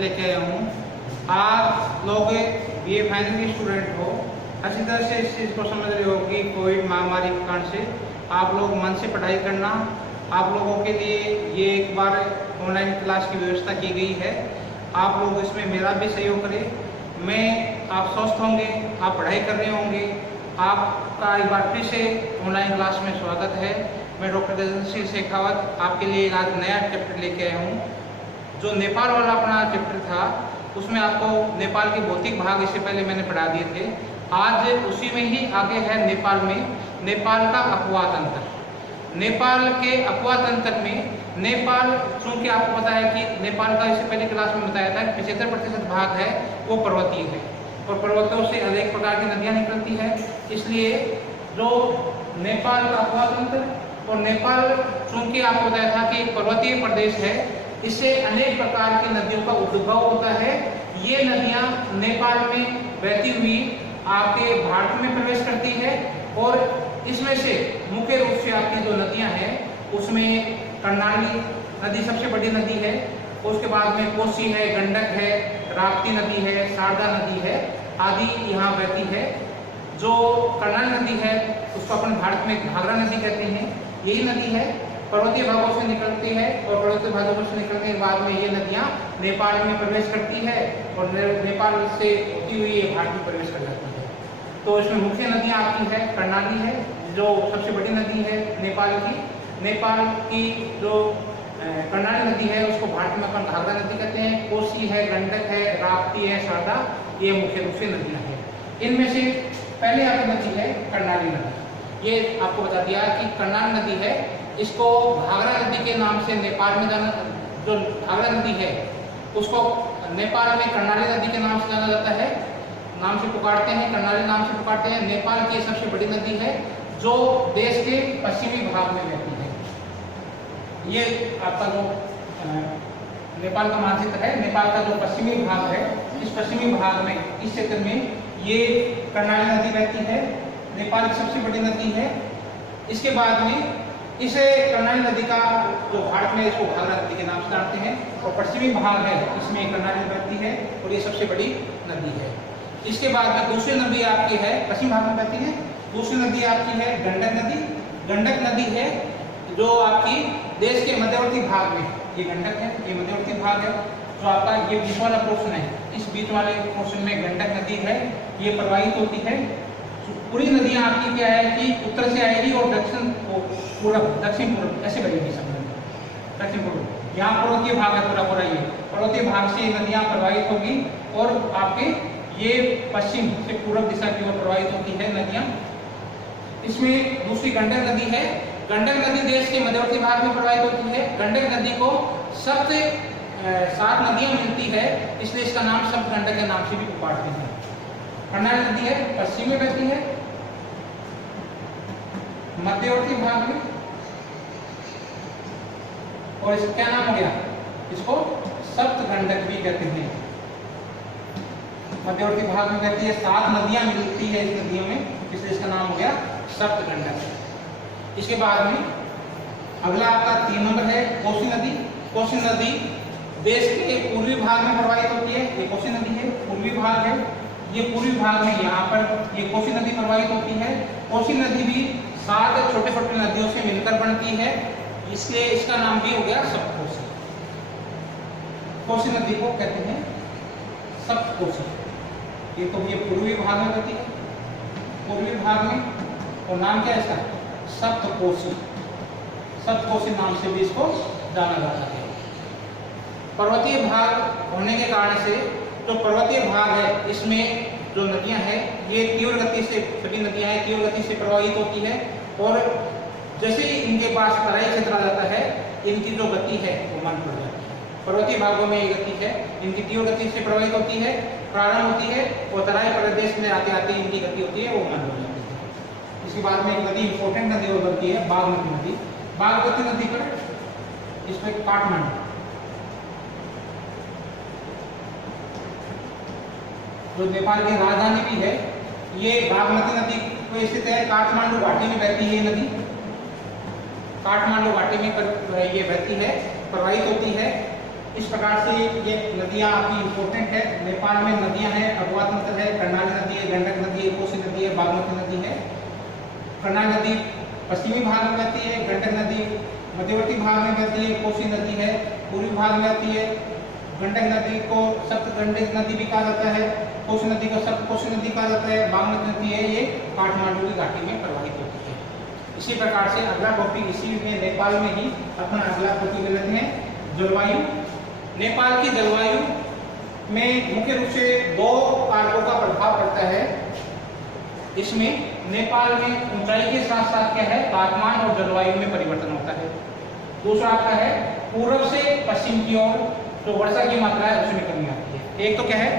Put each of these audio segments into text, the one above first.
लेके आया हूँ। आप लोग ये फाइनल की स्टूडेंट हो, अच्छी तरह से इस चीज़ को समझ रहे हो कि कोविड महामारी के कारण से आप लोग मन से पढ़ाई करना, आप लोगों के लिए ये एक बार ऑनलाइन क्लास की व्यवस्था की गई है। आप लोग इसमें मेरा भी सहयोग करें। मैं आप स्वस्थ होंगे, आप पढ़ाई कर रहे होंगे, आपका एक बार फिर से ऑनलाइन क्लास में स्वागत है। मैं डॉक्टर तेजस्वी शेखावत आपके लिए आज नया चैप्टर लेके आया हूँ। जो नेपाल वाला अपना चैप्टर था उसमें आपको नेपाल के भौतिक भाग इससे पहले मैंने पढ़ा दिए थे। आज उसी में ही आगे है नेपाल में नेपाल का अपवाद तंत्र। नेपाल के अपवाद तंत्र में नेपाल, चूंकि आपको पता है कि नेपाल का इससे पहले क्लास में बताया था 75% भाग है वो पर्वतीय है और पर्वतों से अनेक प्रकार की नदियाँ निकलती है। इसलिए जो नेपाल का अपवाद तंत्र और नेपाल, चूंकि आपको बताया था कि पर्वतीय प्रदेश है, इससे अनेक प्रकार की नदियों का उद्भव होता है। ये नदियां नेपाल में बहती हुई आपके भारत में प्रवेश करती है और इसमें से मुख्य रूप से आपकी जो नदियां हैं उसमें कर्णाली नदी सबसे बड़ी नदी है, उसके बाद में कोसी है, गंडक है, राप्ती नदी है, शारदा नदी है आदि यहाँ बहती है। जो कर्णाली नदी है उसको अपन भारत में घाघरा नदी कहते हैं। यही नदी है, पर्वतीय भागों से निकलती है और पर्वतीय भागों से निकलने के बाद में ये नदियाँ नेपाल में प्रवेश करती है और नेपाल से होती हुई ये भारत में प्रवेश कर जाती है। तो इसमें मुख्य नदियाँ आपकी है कर्णाली है जो सबसे बड़ी नदी है नेपाल की। नेपाल की जो कर्णाली नदी है उसको भारत में अपन घाघरा नदी कहते हैं। कोसी है, गंडक है, राप्ती है, शारदा, ये मुख्य रूप से नदियाँ हैं। इनमें से पहले आपकी नदी है कर्णाली नदी। ये आपको बता दिया कि कर्णाली नदी है, इसको घाघरा नदी के नाम से नेपाल में जाना, जो घाघरा नदी है उसको नेपाल में कर्णाली नदी के नाम से जाना जाता है, नाम से पुकारते हैं, कर्णाली नाम से पुकारते हैं। नेपाल की सबसे बड़ी नदी है जो देश के पश्चिमी भाग में बहती है। ये आपका जो नेपाल का मानचित्र है, नेपाल का जो पश्चिमी भाग है, इस पश्चिमी भाग में इस क्षेत्र में ये कर्णाली नदी बहती है, नेपाल की सबसे बड़ी नदी है। इसके बाद में इसे कर्णाली नदी का जो भारत में इसको घाघरा नदी के नाम से जानते हैं और पश्चिमी भाग है इसमें कर्णाली बहती है और ये सबसे बड़ी नदी है। इसके बाद में दूसरी नदी आपकी है पश्चिम भाग में बहती है, दूसरी नदी आपकी है गंडक नदी। गंडक नदी है जो आपकी देश के मध्यवर्ती भाग में, ये गंडक है, ये मध्यवर्ती भाग है। जो आपका ये बीच वाला पोर्शन है, इस बीच वाले पोर्शन में गंडक नदी है, ये प्रवाहित होती है। पूरी नदियाँ आपकी क्या है कि उत्तर से आएगी और दक्षिण पूर्व, दक्षिण पूर्व ऐसे बनेगी सब नदी, दक्षिण पूर्व। यहाँ पर्वतीय भाग है पूरा पूरा, ये पर्वतीय भाग से नदियाँ प्रवाहित होगी और आपके ये पश्चिम से पूर्व दिशा की ओर प्रवाहित होती है नदियाँ। इसमें दूसरी गंडक नदी है। गंडक नदी देश के मध्यवर्ती भाग में प्रवाहित होती है। गंडक नदी को सबसे 7 नदियाँ मिलती है, इसलिए इसका नाम सप्त गंडक के नाम से भी पुकारते हैं। कर्णाली नदी है, पश्चिम में बहती है, मध्यवर्ती भाग में, और इसका क्या नाम हो गया, इसको सप्त गंडक भी कहते हैं। मध्यवर्ती भाग में बहती है, 7 नदियां मिलती है इस नदियों में, इसलिए इसका नाम हो गया सप्त गंडक। इसके बाद में अगला आपका 3 नंबर है कोसी नदी। कोसी नदी देश के पूर्वी भाग में प्रवाहित होती है। ये कोसी नदी है, पूर्वी भाग है, ये पूर्वी भाग में यहाँ पर ये कोसी नदी प्रवाहित होती है। कोसी नदी भी 7 छोटे छोटे नदियों से मिलकर बनती है, इसलिए इसका नाम भी हो गया सप्तकोसी। कोसी नदी को कहते हैं सप्तकोसी। ये तो ये पूर्वी भाग में बहती है, पूर्वी भाग में, और नाम क्या है इसका, सप्तकोसी। सप्तकोसी नाम से भी इसको जाना जाता है। पर्वतीय भाग होने के कारण से जो पर्वतीय भाग है इसमें जो नदियां हैं ये तीव्र गति से, सभी नदियां हैं तीव्र गति से प्रवाहित होती है और जैसे ही इनके पास तराई क्षेत्र आ जाता है इनकी जो गति है वो मंद पड़ जाती है। पर्वतीय भागों में ये गति है, इनकी तीव्र गति से प्रवाहित होती है, प्रारंभ होती है और तराई प्रदेश में आते आते इनकी गति होती है वो मंद हो जाती है। इसके बाद में एक नदी इंपॉर्टेंट नदी और बनती है बागमती नदी। बागमती नदी पर इस पर काठमांडू, जो नेपाल की राजधानी भी है, ये बागमती नदी को स्थित है। काठमांडू घाटी में बहती है ये नदी, काठमांडू घाटी में ये बहती है, प्रवाहित होती है। इस प्रकार से ये नदियाँ आपकी इम्पोर्टेंट है। नेपाल में नदियाँ हैं, अगवात मतलब है, कर्णाली नदी है, गंडक नदी है, कोसी नदी है, बागमती नदी है। कर्णाली नदी पश्चिमी भाग में बहती है, गंडक नदी मध्यवर्ती भाग में बहती है, कोसी नदी है पूर्वी भाग में बहती है। गंडक नदी को सप्तगंडक नदी भी कहा जाता है, कोसी नदी को सप्तकोसी नदी कहा जाता है, बागमती नदी है ये काठमांडू की घाटी में प्रवाहित होती है। इसी प्रकार से अगला टॉपिक इसी में नेपाल में ही अपना अगला टॉपिक ले लेते हैं जलवायु। नेपाल की जलवायु में मुख्य रूप से दो कारकों का प्रभाव पड़ता है। इसमें नेपाल में ऊंचाई के साथ साथ क्या है, तापमान और जलवायु में परिवर्तन होता है। दूसरा आपका है पूर्व से पश्चिम की ओर जो वर्षा की मात्रा है उसमें कमी आती है। एक तो क्या है,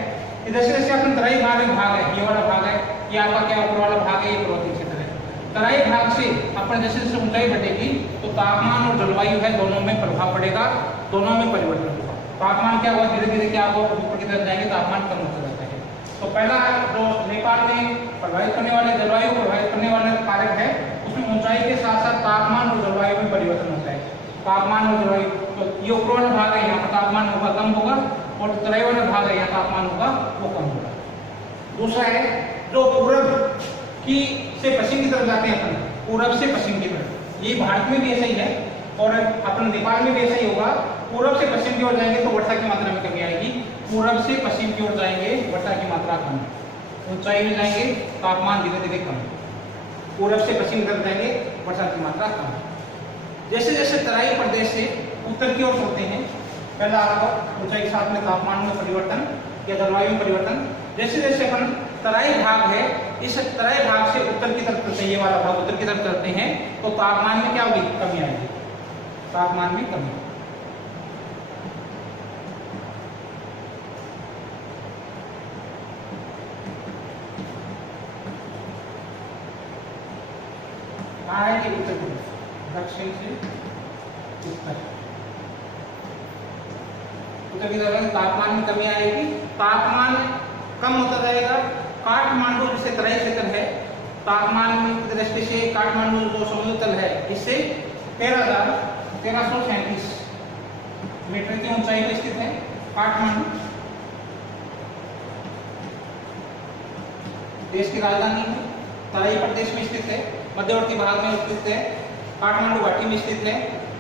जैसे जैसे अपना तराई भाग में भाग है, ये वाला भाग है, ये आपका क्या ऊपर वाला भाग है, ये पर्वतीय क्षेत्र है। तराई भाग से अपन जैसे जैसे ऊंचाई बढ़ेगी तो तापमान और जलवायु है दोनों में प्रभाव पड़ेगा, दोनों में परिवर्तन होगा। तापमान क्या होगा, धीरे धीरे क्या होगा, ऊपर की तरफ जाएंगे तापमान कम होता जाता है। तो पहला जो नेपाल में प्रभावित करने वाले जलवायु प्रभावित करने वाला कारक है, उसमें ऊंचाई के साथ साथ तापमान और जलवायु में परिवर्तन होता है। तापमान और जलवायु, तो ये ऊपर वाला भाग है, यहाँ पर तापमान होगा कम होगा, और तराई वाला भाग है, यहाँ तापमान होगा वो कम होगा। दूसरा है जो पूर्व की से पश्चिम की तरफ जाते हैं अपन, पूर्व से पश्चिम की तरफ, ये भारत में भी ऐसा ही है और अपन नेपाल में भी ऐसा ही होगा। पूर्व से पश्चिम की ओर जाएंगे तो वर्षा की मात्रा में कमी आएगी, पूर्व से पश्चिम की ओर जाएंगे वर्षा की मात्रा कम, ऊंचाई में जाएंगे तापमान धीरे धीरे कम, पूर्व से पश्चिम की तरफ जाएंगे वर्षा की मात्रा कम। जैसे जैसे तराई प्रदेश से उत्तर की ओर चलते हैं, पहला आपको ऊंचाई के साथ में तापमान में परिवर्तन या जलवायु में परिवर्तन। जैसे जैसे अपन तराई भाग है, इस तराई भाग से उत्तर की तरफ चलते हैं, ये वाला भाग उत्तर की तरफ चलते हैं तो तापमान में क्या होगी, कमी आएगी, तापमान में कमी। आएगी उत्तर की तरफ, दक्षिण से उत्तर, उत्तर की तरफ तापमान में कमी आएगी, तापमान कम होता जाएगा। काठमांडू जिससे तराई क्षेत्र है, तापमान की दृष्टि से काठमांडू जो समुद्र तल है इससे 13,337 मीटर की ऊंचाई पर स्थित है काठमांडू। देश की राजधानी है, तराई प्रदेश में स्थित है, मध्यवर्ती भाग में स्थित है, काठमांडू घाटी में स्थित है।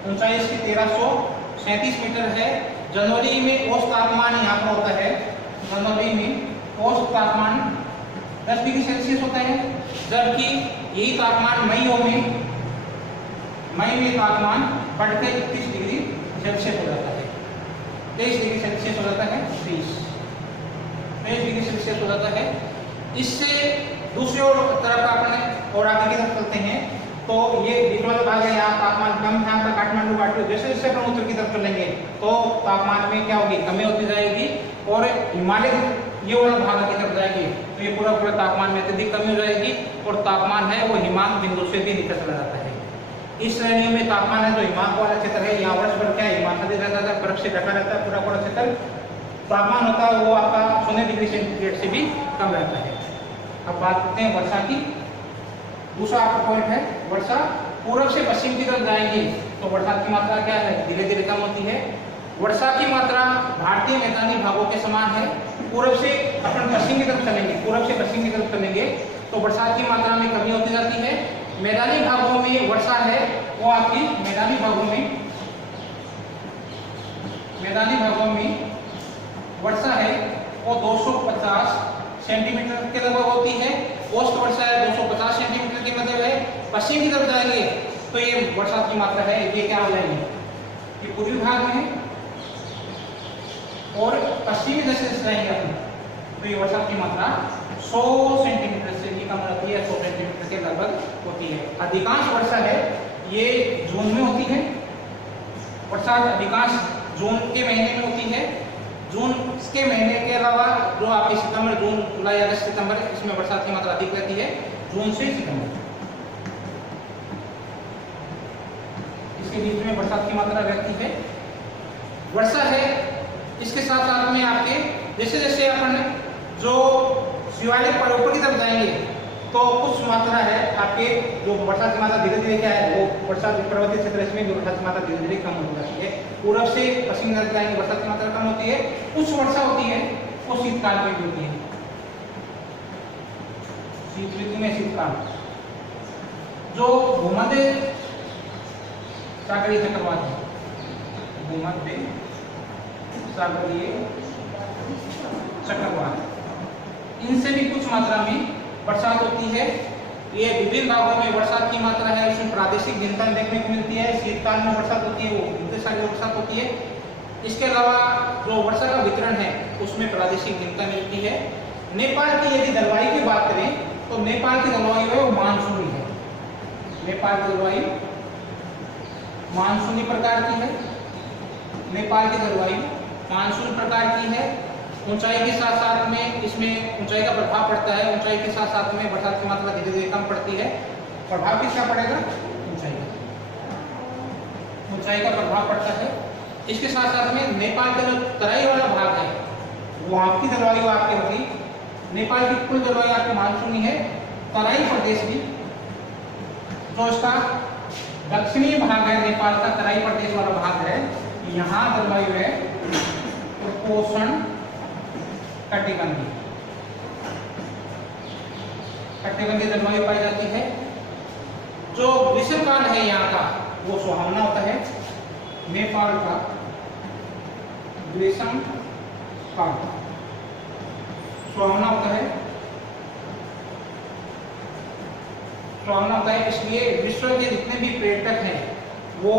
ऊंचाई इसकी 1337 मीटर है। जनवरी में औसत तापमान यहाँ पर होता है, जनवरी में औसत तापमान 10 डिग्री सेल्सियस होता है, जबकि यही तापमान मई में तापमान बढ़कर 31 डिग्री सेल्सियस हो जाता है, 23 डिग्री सेल्सियस हो जाता है, 23 डिग्री सेल्सियस हो जाता है। इससे दूसरी ओर तरफ अपने और आगे की तरफ चलते हैं तो ये बीच वाला भाग है, यहाँ तापमान कम है, यहाँ काठमांडू घाटी। जैसे जैसे अपन उत्तर की तरफ चलेंगे तो तापमान में क्या होगी, कमी होती जाएगी, और हिमालय ये वाला भाग की तरफ जाएंगे तो ये पूरा पूरा तापमान में अत्यधिक कमी हो जाएगी, और तापमान है वो हिमांक बिंदु से भी नीचे चला जाता है। इस श्रेणियों में तापमान है जो हिमांक वाला क्षेत्र है, यहाँ वर्ष भर क्या है, हिमालय रहता है, बर्फ से ढका रहता है, पूरा पूरा क्षेत्र तापमान होता है वो आपका 0 डिग्री सेंटीग्रेड से भी कम रहता है। अब बात करते हैं वर्षा की। दूसरा आपका पॉइंट है वर्षा, पूर्व से पश्चिम की तरफ जाएंगे तो वर्षा की मात्रा क्या है, धीरे धीरे कम होती है। वर्षा की मात्रा भारतीय मैदानी भागों के समान है। पूर्व से अपन पश्चिम की तरफ चलेंगे, पूर्व से पश्चिम की तरफ चलेंगे तो बरसात की मात्रा में कमी होती जाती है। मैदानी भागों में वर्षा है वो आपकी मैदानी भागों में वर्षा है वो 250 सेंटीमीटर के लगभग होती है। औसत वर्षा है 250 सेंटीमीटर के मतलब है। पश्चिम की तरफ जाएंगे तो ये बरसात की मात्रा है, ये क्या हो जाएगी, ये पूर्वी भाग में है, और पश्चिमी दिशा से जाएंगे अपन तो ये बरसात की मात्रा 100 सेंटीमीटर से भी कम रहती है, 100 सेंटीमीटर के लगभग होती है। अधिकांश वर्षा है ये जून में होती है, बरसात अधिकांश जून के महीने में होती है। जून के महीने के अलावा जो आपके सितंबर, जून, जुलाई, अगस्त, सितंबर, इसमें बरसात की मात्रा अधिक रहती है, जून से सितंबर, इसके बीच में बरसात की मात्रा रहती है। वर्षा है इसके साथ साथ में आपके जैसे जैसे अपन जो शिवालिक पर्वतों की तरफ जाएंगे तो कुछ मात्रा है आपके जो बरसात की मात्रा धीरे धीरे क्या है वो बरसात पर्वतीय क्षेत्र में जो बरसात की मात्रा धीरे धीरे कम होती जाती है। पूर्व से पश्चिम तरफ जाएंगे बरसात की मात्रा कम होती है। कुछ वर्षा होती है वो शीतकाल में भी होती है, शीत ऋतु में शीतकाल। जो भूमध्य सागरीय चक्रवात है, भूमध्य सागरीय चक्रवात, इनसे भी कुछ मात्रा में बरसात होती है। ये विभिन्न भागों में बरसात की मात्रा है उसमें प्रादेशिक भिन्नता देखने को मिलती है। शीतकाल में बरसात होती है वो भूमध्यसागरीय बरसात होती है। इसके अलावा जो वर्षा का वितरण है उसमें प्रादेशिक भिन्नता मिलती है। नेपाल की यदि जलवायु की बात करें तो नेपाल की जलवायु है वो मानसूनी है। नेपाल की जलवायु मानसूनी प्रकार की है। नेपाल की जलवायु मानसून प्रकार की है। ऊंचाई के साथ साथ में इसमें ऊंचाई का प्रभाव पड़ता है। ऊंचाई के साथ साथ में बरसात की मात्रा धीरे धीरे कम पड़ती है। प्रभाव किसका पड़ेगा? ऊंचाई का, ऊंचाई का प्रभाव पड़ता है। इसके साथ साथ में नेपाल का जो तराई वाला भाग है वो आपकी जलवायु आपकी होगी। नेपाल की कुल जलवायु आपकी मानसूनी है। तराई प्रदेश भी जो इसका दक्षिणी भाग है नेपाल का तराई प्रदेश वाला भाग है, यहाँ जलवायु है उपोष्ण कटिबंधी, कटिबंधी जलवायु पाई जाती है। जो ग्रीष्मकाल है यहाँ का वो सुहावना होता है। नेपाल का ग्रीष्म काल सुहावना होता है, सुहावना होता है। इसलिए विश्व के जितने भी पर्यटक हैं वो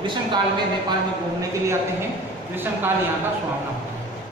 ग्रीष्म काल में नेपाल में घूमने के लिए आते हैं। ग्रीष्म काल यहाँ का सुहावना होता है।